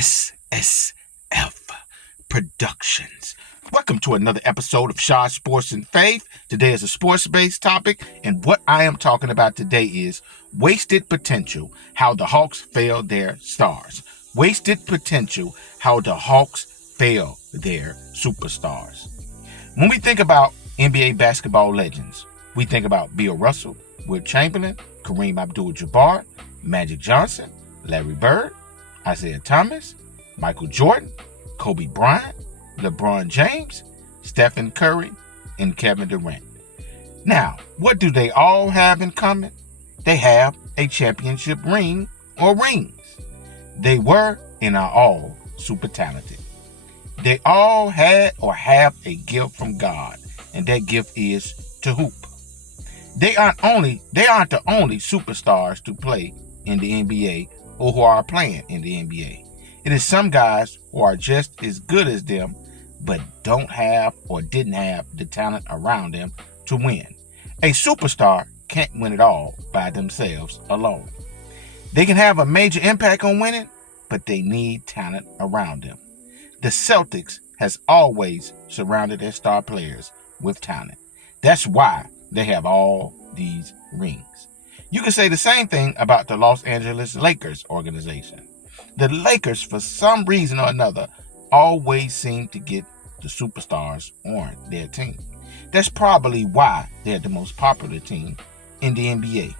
SSF Productions. Welcome to another episode of Shaw Sports and Faith. Today is a sports-based topic, and what I am talking about today is wasted potential, how the Hawks fail their stars. Wasted potential, how the Hawks fail their superstars. When we think about NBA basketball legends, we think about Bill Russell, Wilt Chamberlain, Kareem Abdul-Jabbar, Magic Johnson, Larry Bird, Isaiah Thomas, Michael Jordan, Kobe Bryant, LeBron James, Stephen Curry, and Kevin Durant. Now, what do they all have in common? They have a championship ring or rings. They were and are all super talented. They all had or have a gift from God, and that gift is to hoop. They aren't the only superstars to play in the NBA or who are playing in the NBA. It is some guys who are just as good as them, but don't have or didn't have the talent around them to win. A superstar can't win it all by themselves alone. They can have a major impact on winning, but they need talent around them. The Celtics has always surrounded their star players with talent. That's why they have all these rings. You can say the same thing about the Los Angeles Lakers organization. The Lakers, for some reason or another, always seem to get the superstars on their team. That's probably why they're the most popular team in the NBA.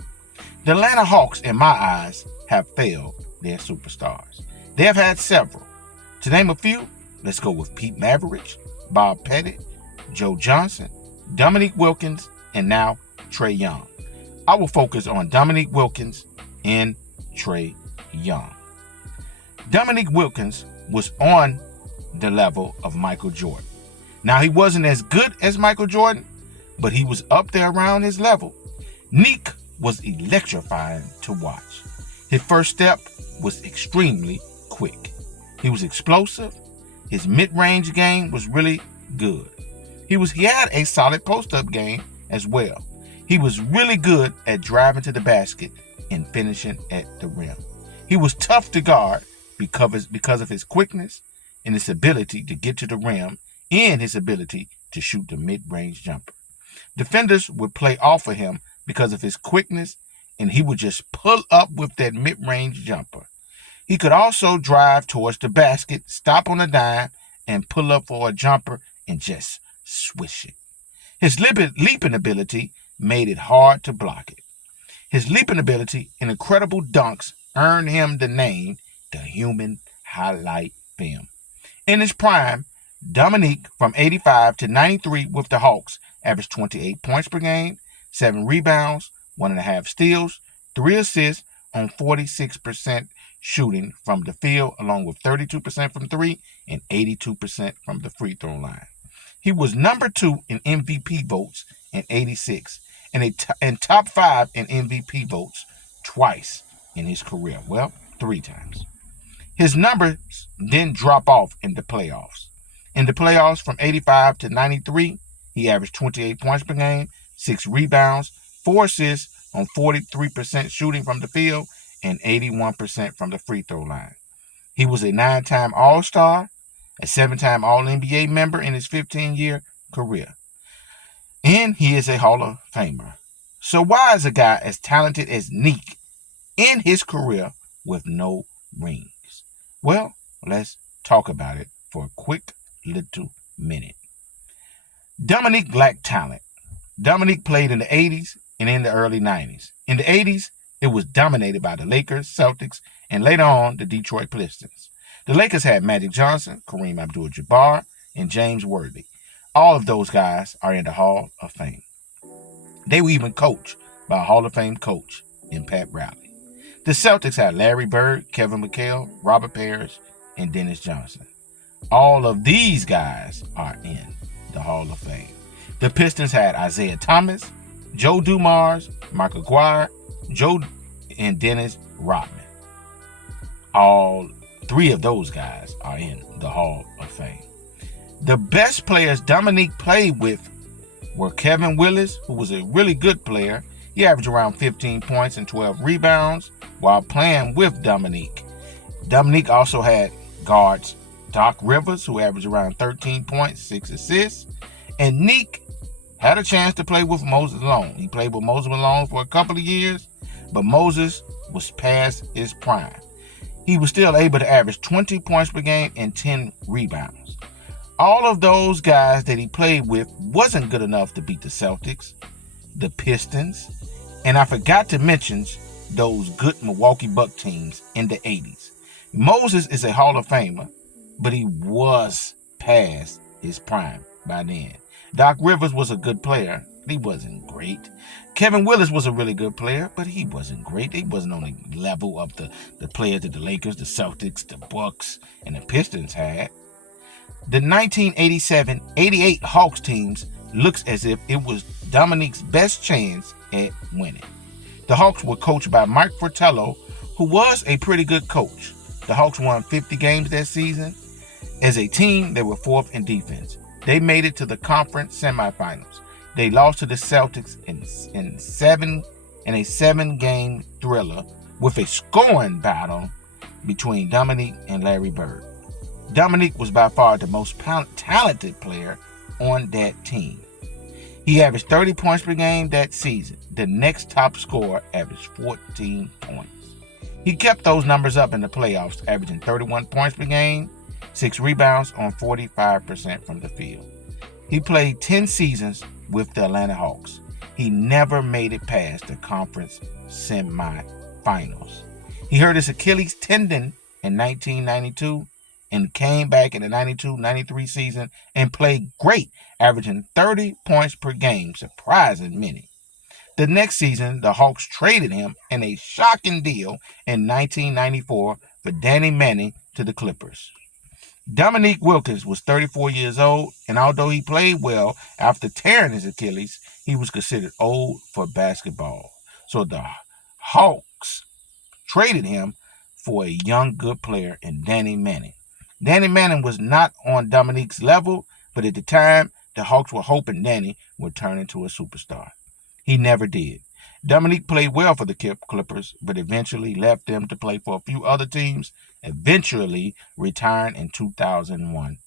The Atlanta Hawks, in my eyes, have failed their superstars. They have had several. To name a few, let's go with Pete Maravich, Bob Pettit, Joe Johnson, Dominique Wilkins, and now Trae Young. I will focus on Dominique Wilkins and Trae Young. Dominique Wilkins was on the level of Michael Jordan. Now, he wasn't as good as Michael Jordan, but he was up there around his level. Neek was electrifying to watch. His first step was extremely quick. He was explosive. His mid-range game was really good. He had a solid post-up game as well. He was really good at driving to the basket and finishing at the rim. He was tough to guard because of his quickness and his ability to get to the rim and his ability to shoot the mid-range jumper. Defenders would play off of him because of his quickness, and he would just pull up with that mid-range jumper. He could also drive towards the basket, stop on a dime, and pull up for a jumper and just swish it. His leaping ability made it hard to block it. His leaping ability and incredible dunks earned him the name the Human Highlight Film. In his prime, Dominique, from 85 to 93 with the Hawks, averaged 28 points per game, 7 rebounds, 1.5 steals, 3 assists on 46% shooting from the field, along with 32% from 3 and 82% from the free throw line. He was number 2 in MVP votes in 86 and top 5 in MVP votes twice in his career. Well, 3 times. His numbers then drop off in the playoffs. In the playoffs from 85 to 93, he averaged 28 points per game, 6 rebounds, 4 assists on 43% shooting from the field, and 81% from the free throw line. He was a 9-time All-Star, a 7-time All-NBA member in his 15-year career. And he is a Hall of Famer. So why is a guy as talented as Neek in his career with no rings? Well, let's talk about it for a quick little minute. Dominique lacked talent. Dominique played in the 80s and in the early 90s. In the 80s, it was dominated by the Lakers, Celtics, and later on, the Detroit Pistons. The Lakers had Magic Johnson, Kareem Abdul-Jabbar, and James Worthy. All of those guys are in the Hall of Fame. They were even coached by a Hall of Fame coach in Pat Riley. The Celtics had Larry Bird, Kevin McHale, Robert Parrish, and Dennis Johnson. All of these guys are in the Hall of Fame. The Pistons had Isaiah Thomas, Joe Dumars, Mark Aguirre, and Dennis Rodman. All 3 of those guys are in the Hall of Fame. The best players Dominique played with were Kevin Willis, who was a really good player. He averaged around 15 points and 12 rebounds while playing with Dominique. Dominique also had guards Doc Rivers, who averaged around 13 points, 6 assists, and Neek had a chance to play with Moses Malone. He played with Moses Malone for a couple of years, but Moses was past his prime. He was still able to average 20 points per game and 10 rebounds. All of those guys that he played with wasn't good enough to beat the Celtics, the Pistons, and I forgot to mention those good Milwaukee Bucks teams in the 80s. Moses is a Hall of Famer, but he was past his prime by then. Doc Rivers was a good player. He wasn't great. Kevin Willis was a really good player, but he wasn't great. He wasn't on the level of the players that the Lakers, the Celtics, the Bucks, and the Pistons had. The 1987-88 Hawks teams looks as if it was Dominique's best chance at winning. The Hawks were coached by Mike Fratello, who was a pretty good coach. The Hawks won 50 games that season. As a team, they were fourth in defense. They made it to the conference semifinals. They lost to the Celtics in a 7-game thriller with a scoring battle between Dominique and Larry Bird. Dominique was by far the most talented player on that team. He averaged 30 points per game that season. The next top scorer averaged 14 points. He kept those numbers up in the playoffs, averaging 31 points per game, 6 rebounds on 45% from the field. He played 10 seasons with the Atlanta Hawks. He never made it past the conference semifinals. He hurt his Achilles tendon in 1992 and came back in the 92-93 season and played great, averaging 30 points per game, surprising many. The next season, the Hawks traded him in a shocking deal in 1994 for Danny Manning to the Clippers. Dominique Wilkins was 34 years old, and although he played well after tearing his Achilles, he was considered old for basketball. So the Hawks traded him for a young, good player in Danny Manning. Danny Manning was not on Dominique's level, but at the time, the Hawks were hoping Danny would turn into a superstar. He never did. Dominique played well for the Clippers, but eventually left them to play for a few other teams, eventually retiring in 2001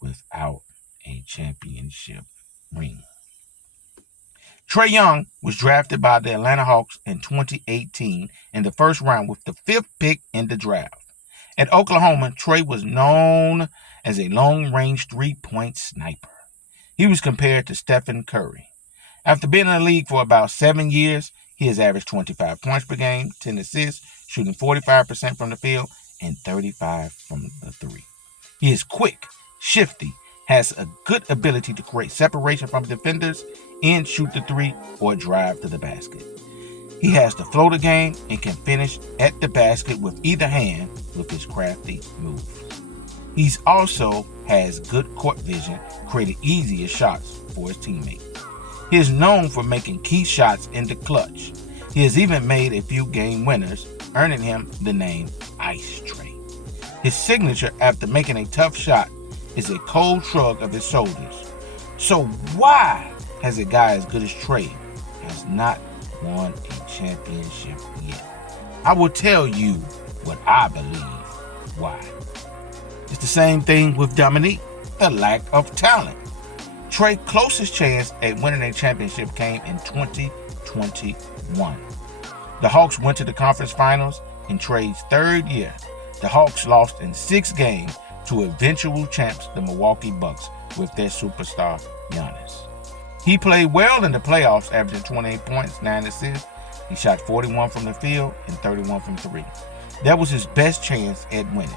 without a championship ring. Trae Young was drafted by the Atlanta Hawks in 2018 in the first round with the 5th pick in the draft. At Oklahoma, Trae was known as a long-range three-point sniper. He was compared to Stephen Curry. After being in the league for about 7 years, he has averaged 25 points per game, 10 assists, shooting 45% from the field, and 35 from the three. He is quick, shifty, has a good ability to create separation from defenders and shoot the three or drive to the basket. He has the floater game and can finish at the basket with either hand with his crafty moves. He also has good court vision, creating easier shots for his teammates. He is known for making key shots in the clutch. He has even made a few game winners, earning him the name Ice Trae. His signature after making a tough shot is a cold shrug of his shoulders. So why has a guy as good as Trae has not won a championship yet? I will tell you what I believe why. It's the same thing with Dominique, the lack of talent. Trae's closest chance at winning a championship came in 2021. The Hawks went to the conference finals in Trae's 3rd year. The Hawks lost in 6 games to eventual champs, the Milwaukee Bucks, with their superstar Giannis. He played well in the playoffs, averaging 28 points, 9 assists. He shot 41 from the field and 31 from 3. That was his best chance at winning.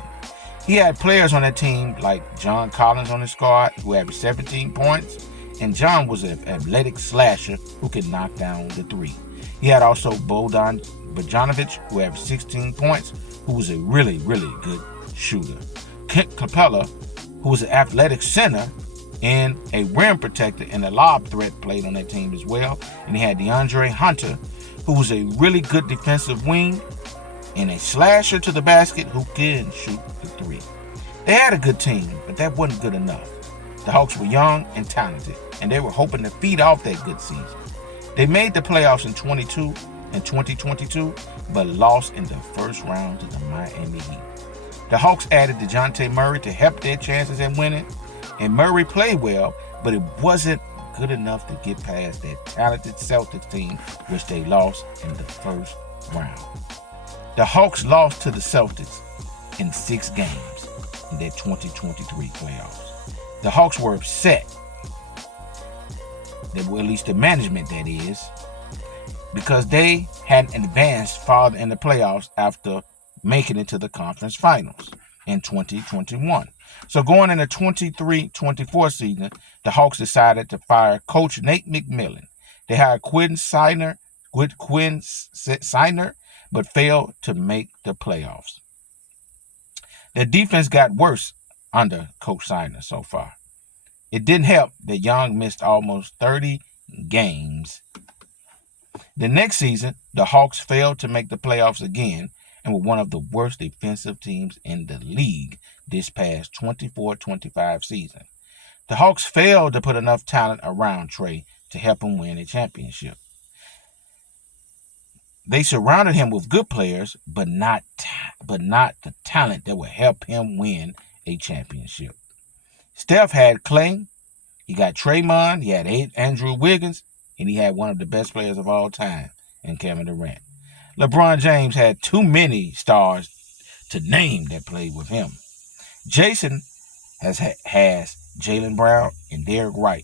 He had players on that team like John Collins on his squad, who averaged 17 points, and John was an athletic slasher who could knock down the three. He had also Bojan Bogdanovic, who averaged 16 points, who was a really, really good shooter. Kent Capella, who was an athletic center and a rim protector and a lob threat, played on that team as well. And he had DeAndre Hunter, who was a really good defensive wing and a slasher to the basket who can shoot the three. They had a good team, but that wasn't good enough. The Hawks were young and talented, and they were hoping to feed off that good season. They made the playoffs in 2022, but lost in the first round to the Miami Heat. The Hawks added DeJounte Murray to help their chances at winning, and Murray played well, but it wasn't good enough to get past that talented Celtics team, which they lost in the first round. The Hawks lost to the Celtics in 6 games in their 2023 playoffs. The Hawks were upset, at least the management that is, because they hadn't advanced farther in the playoffs after making it to the conference finals in 2021. So going into 23-24 season, the Hawks decided to fire Coach Nate McMillan. They hired Quinn Snyder, but failed to make the playoffs. Their defense got worse under Coach Snyder so far. It didn't help that Young missed almost 30 games. The next season, the Hawks failed to make the playoffs again and were one of the worst defensive teams in the league this past 24-25 season. The Hawks failed to put enough talent around Trae to help him win a championship. They surrounded him with good players, but not the talent that would help him win a championship. Steph had Clay, he got Draymond, he had Andrew Wiggins, and he had one of the best players of all time in Kevin Durant. LeBron James had too many stars to name that played with him. Jason has Jaylen Brown and Derrick White,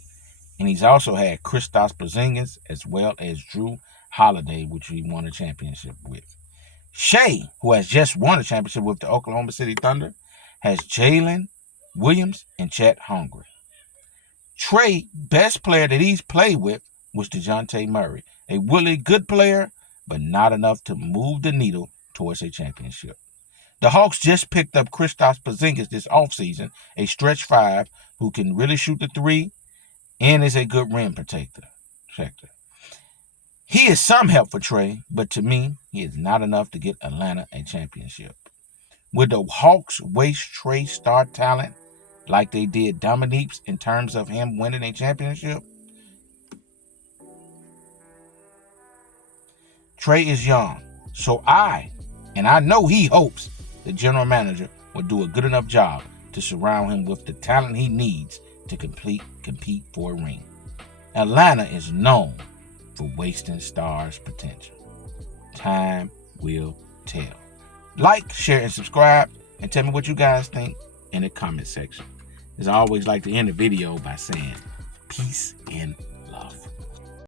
and he's also had Kristaps Porzingis as well as Drew Holiday, which he won a championship with. Shea, who has just won a championship with the Oklahoma City Thunder, has Jalen Williams and Chet Holmgren. Trae, best player that he's played with was DeJounte Murray, a really good player, but not enough to move the needle towards a championship. The Hawks just picked up Kristaps Porzingis this offseason, a stretch 5 who can really shoot the 3 and is a good rim protector. He is some help for Trae, but to me, he is not enough to get Atlanta a championship. Would the Hawks waste Trae star talent like they did Dominique's in terms of him winning a championship? Trae is young, so I know he hopes the general manager will do a good enough job to surround him with the talent he needs to compete for a ring. Atlanta is known for wasting stars' potential. Time will tell. Like, share, and subscribe, and tell me what you guys think in the comment section. As I always like to end the video by saying, peace and